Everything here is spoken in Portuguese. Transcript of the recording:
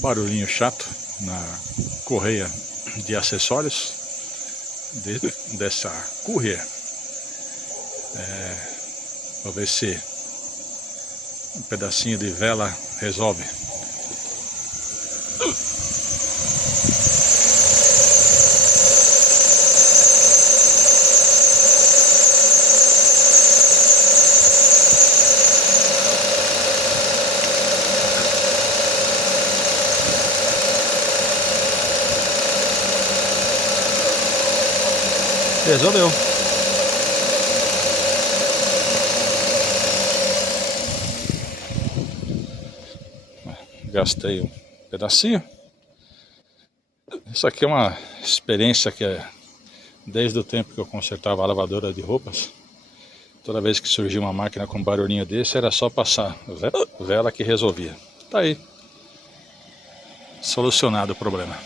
barulhinho chato na correia de acessórios dessa Courier. Vou ver se um pedacinho de vela resolve. Resolveu. Gastei um pedacinho. Isso aqui é uma experiência que é desde o tempo que eu consertava a lavadora de roupas. Toda vez que surgia uma máquina com barulhinho desse, era só passar vela que resolvia. Tá aí. Solucionado o problema.